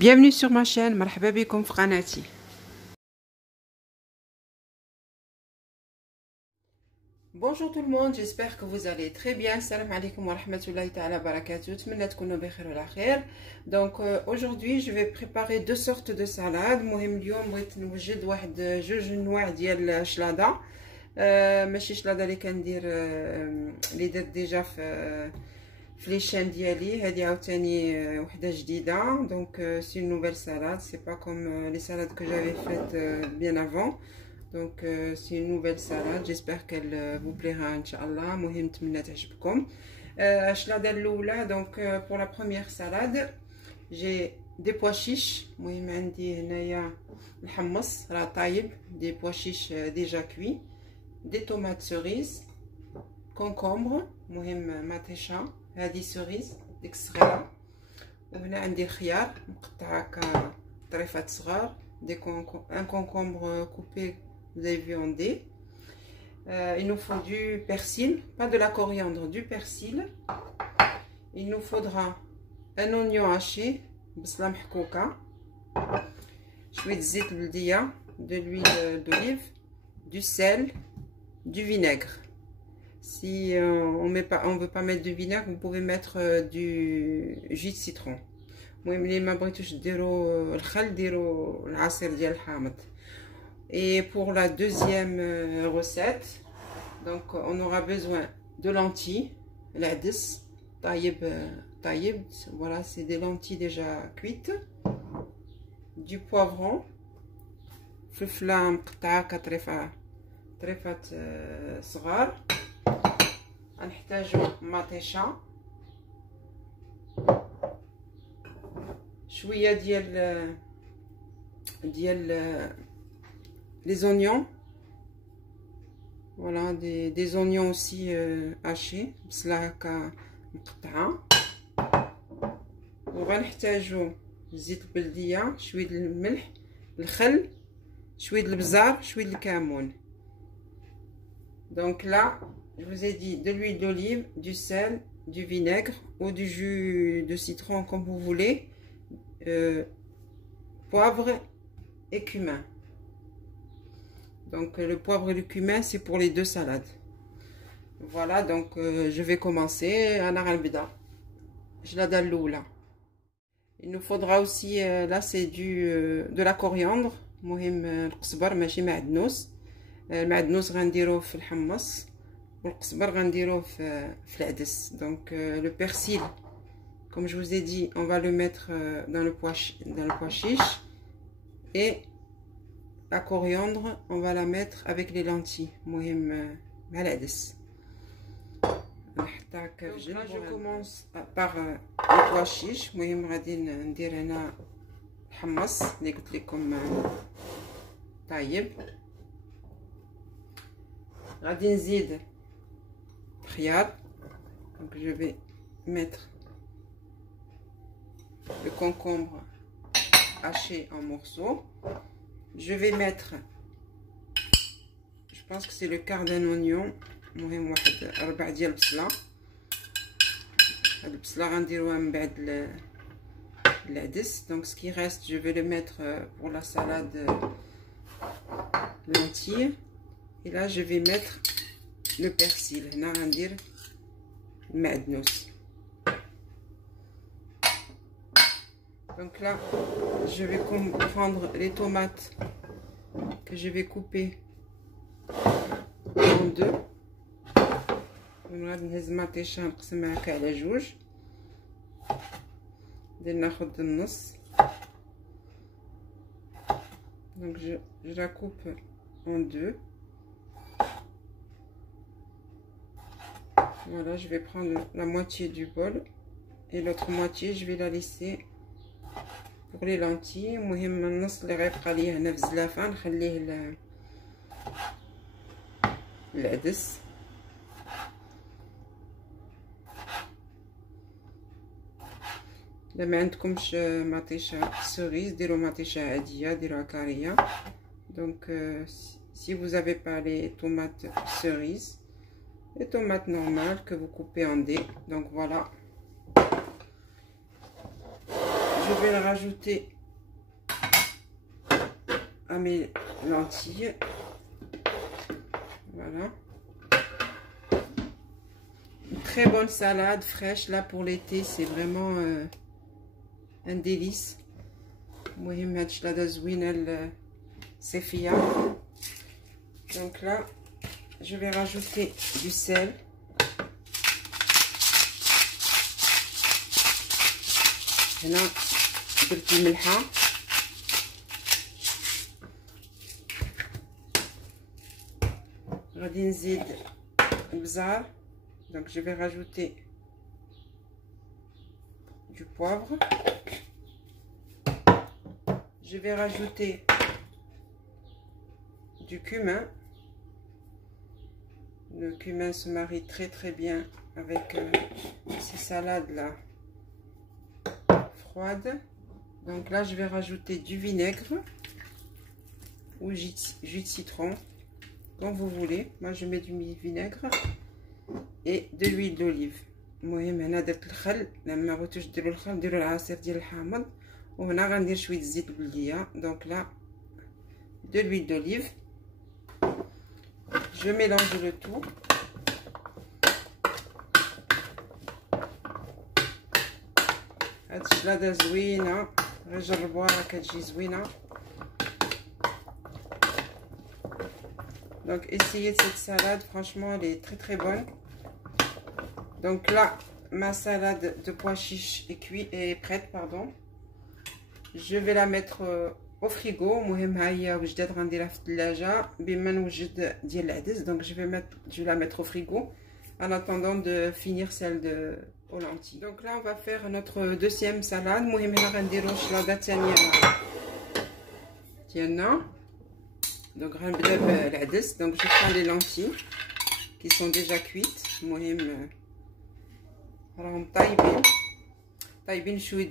Bienvenue sur ma chaîne, مرحبا بكم في قناتي. Bonjour tout le monde, j'espère que vous allez très bien. Salam alaikum wa rahmatullahi ta'ala barakatuh. نتمنى تكونوا بخير وعلى خير. Donc aujourd'hui je vais préparer deux sortes de salades. المهم اليوم بغيت نوجد واحد جوج نواع ديال الشلاضه. ماشي شلاضه اللي كندير اللي درت ديجا في لي شان ديالي. هذه عاوتاني وحده جديده. دونك سي une nouvelle salade, c'est pas comme les salades que j'avais faites bien avant. Donc c'est une nouvelle salade, j'espère qu'elle vous plaira inchallah. مهم نتمنى تعجبكم. الشلاضه الاولى. Donc pour la première salade j'ai des pois chiches. المهم عندي هنايا الحمص راه طايب، des pois chiches déjà cuits, des tomates cerises, concombre المهم مطيشه هذه سوريز ديك الصغيره، وهنا عندي الخيار مقطع هكا طريفات صغار، un concombre coupé vous avez vu en dés. Il nous faut du persil, pas de la coriandre, du persil. Il nous faudra un oignon haché, بصله محكوكه، شويه زيت بلديه، de l'huile d'olive, du sel, du vinaigre. Si on veut pas mettre de vinaigre, vous pouvez mettre du jus de citron. المهم اللي ما بغيتوش ديروا الخل ديروا العصير ديال الحامض. Et pour la deuxième recette, donc on aura besoin de lentilles, l'adis, taïb, voilà, c'est des lentilles déjà cuites, du poivron, فلفلة مقطعة طريفات صغار، نحتاجو مطيشة، شوية ديال les oignons, voilà, des oignons aussi hachés بصله هكا مقطعه، وغنحتاجو زيت البلديه، شويه الملح، الخل، شويه البزار، شويه الكمون. Donc là je vous ai dit de l'huile d'olive, du sel, du vinaigre ou du jus de citron comme vous voulez, poivre et cumin. Donc le poivre et le cumin c'est pour les deux salades. Voilà, donc je vais commencer. Il nous faudra aussi là c'est de la coriandre. مهم القزبر ماشي معدنوس. المعدنوس غنديروه في الحمص والقزبر غنديروه في العدس. Donc le persil, comme je vous ai dit, on va le mettre dans le pois chiche, et la coriandre on va la mettre avec les lentilles. مهم مع العدس. Là je commence par le pois chiche. مهم غادي ندير هنا الحمص اللي قلت لكم طيب، غادي نزيد الخيار. Donc je vais mettre le concombre haché en morceaux. Je vais mettre, je pense que c'est le quart d'un oignon. المهم واحد 4 ديال البصله. هاد البصله غنديروها من بعد العدس. Donc ce qui reste je vais le mettre pour la salade lentilles. Et là je vais mettre le persil. هنا غندير المعدنوس. Donc là je vais prendre les tomates que je vais couper en deux. غادي نهز مطيشه نقسمها هكا على جوج، ناخذ النص. Donc je la coupe en deux. Voilà, je vais prendre la moitié du bol et l'autre moitié je vais la laisser pour les lentilles. المهم النص اللي غيبقى ليا هنا في الزلافه نخليه العدس. إلا ما عندكمش مطيشه سوريز ديروا مطيشه عاديه، ديروها كاريه. Donc si vous avez pas les tomates cerises, les tomates normales que vous coupez en dés. Donc voilà, je je vais le rajouter à mes lentilles. Voilà. Une très bonne salade fraîche là pour l'été, c'est vraiment un délice. المهم هاد الشلاضه زوينه الصيفيه. Donc là je vais rajouter du sel. هنا درت الملحه. غادي نزيد البزار. Donc je vais rajouter du poivre. Je vais rajouter du cumin. Le cumin se marie très bien avec ces salades là froides. Donc là je vais rajouter du vinaigre ou jus de citron, comme vous voulez. Moi je mets du vinaigre et de l'huile d'olive. المهم هنا درت الخل. لما بغيتوش ديروا الخل ديروا العصير ديال الحامض. وهنا غندير شويه زيت البلديه. Donc là de l'huile d'olive. Je mélange le tout. هاد الشلاضه زوينه، غير جربوها راه كتجي زوينه. Donc essayez cette salade, franchement elle est très bonne. Donc là ma salade de pois chiches est prête, pardon. Je vais la mettre au frigo. المهم ها هي وجدات غنديرها في الثلاجه بما نوجد ديال العدس. Donc je vais la mettre au frigo en attendant de finir celle de aux lentilles. Donc là on va faire notre deuxième salade. المهم هنا غنديروا الشلاضه الثانيه ديالنا. Donc غنبدا بالعدس. Donc je prends les lentilles qui sont déjà cuites. المهم راهم طايبين شويه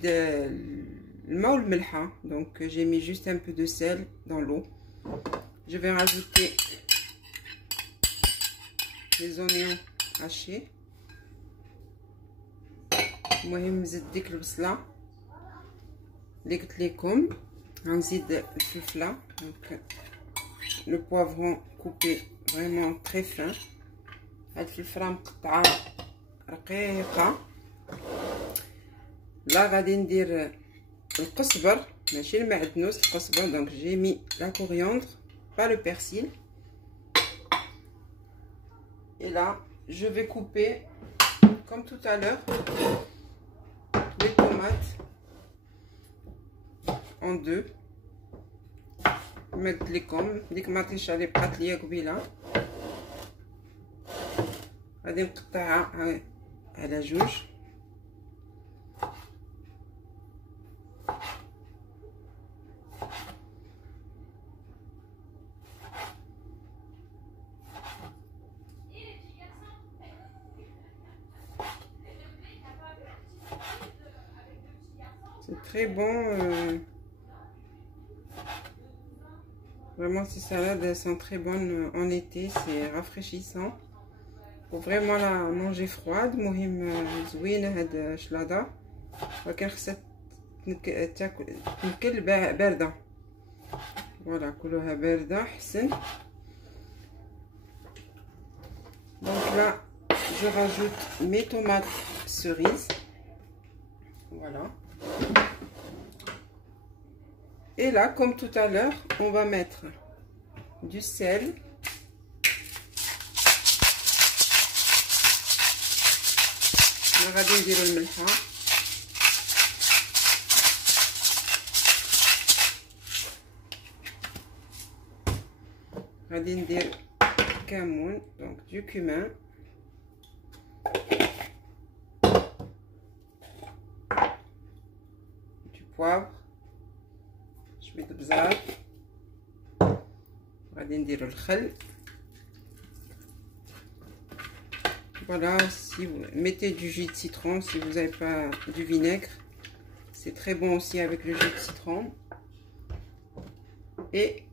الماء والملحه. Donc j'ai mis juste un peu de sel dans l'eau. Je vais rajouter les oignons hachés. المهم نزيد ديك البصله اللي قلت لكم. غنزيد الفلفله. Donc le poivron coupé vraiment très fin. هاد الفلفله مقطعه رقيقه. لا غادي ندير القزبر ماشي المعدنوس، القزبر. Donc j'ai mis la coriandre, pas le persil. Et là je vais couper comme tout à l'heure les tomates en deux. نمد لكم ديك المطيشه اللي بقات ليا قبيله غادي نقطعها على جوج. C'est très bon. Vraiment ces salades elles sont très bonnes en été, c'est rafraîchissant. Faut vraiment la manger froide. المهم زوينه هاد الشلاضه ولكن خصها تاكل بارده. فوالا كلوها بارده حسن. Donc là je rajoute mes tomates cerises. Voilà. Et là, comme tout à l'heure, on va mettre du sel. غادي نديرو الملحه. غادي ندير كمون. Donc du cumin. Du poivre. شويه البزار. غادي نديرو الخل. Voilà, si vous mettez du jus de citron, si vous n'avez pas du vinaigre, c'est très bon aussi avec le jus de citron. Et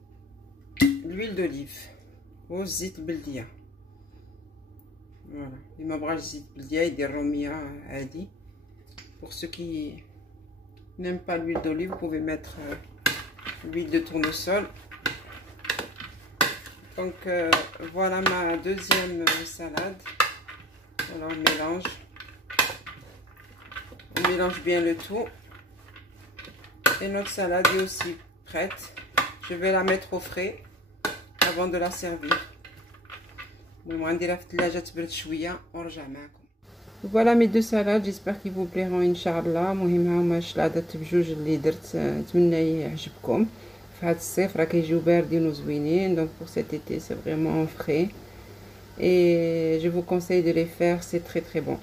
l'huile d'olive au زيت البلدية. Voilà, اللي ما بغاش زيت بلدية يدير رومية عادي. Pour ceux qui n'aime pas l'huile d'olive, vous pouvez mettre l'huile de tournesol. Donc voilà ma deuxième salade. Alors on mélange bien le tout. Et notre salade est aussi prête. Je vais la mettre au frais avant de la servir. Voilà mes deux salades, j'espère qu'ils vous plairont Inch'Allah. المهم هما الشلاضات بجوج اللي درت، نتمنى يعجبكم. في هذا الصيف راه كيجيو باردين وزوينين، donc pour cet été c'est vraiment frais et je vous conseille de les faire, c'est très très bon.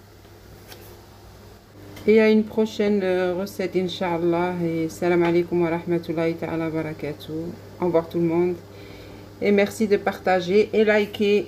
Et à une prochaine recette Inch'Allah, et salam alaikum wa rahmatullahi ta'ala barakatuh. Au revoir tout le monde et merci de partager et liker.